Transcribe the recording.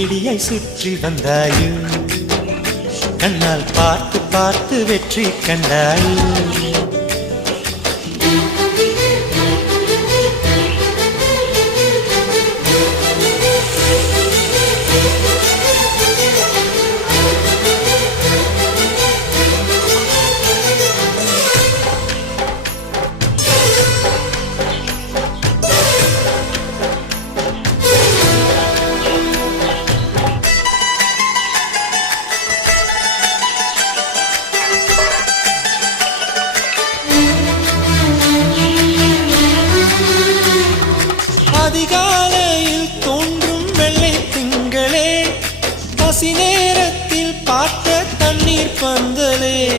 வெடியை சுற்றி வந்தாயோ கண்ணால் பார்த்து பார்த்து வெற்றி கண்டாயோ அதிகாலையில் தோன்றும் வெள்ளை திங்களே பசி நேரத்தில் பார்த்த தண்ணீர் பந்து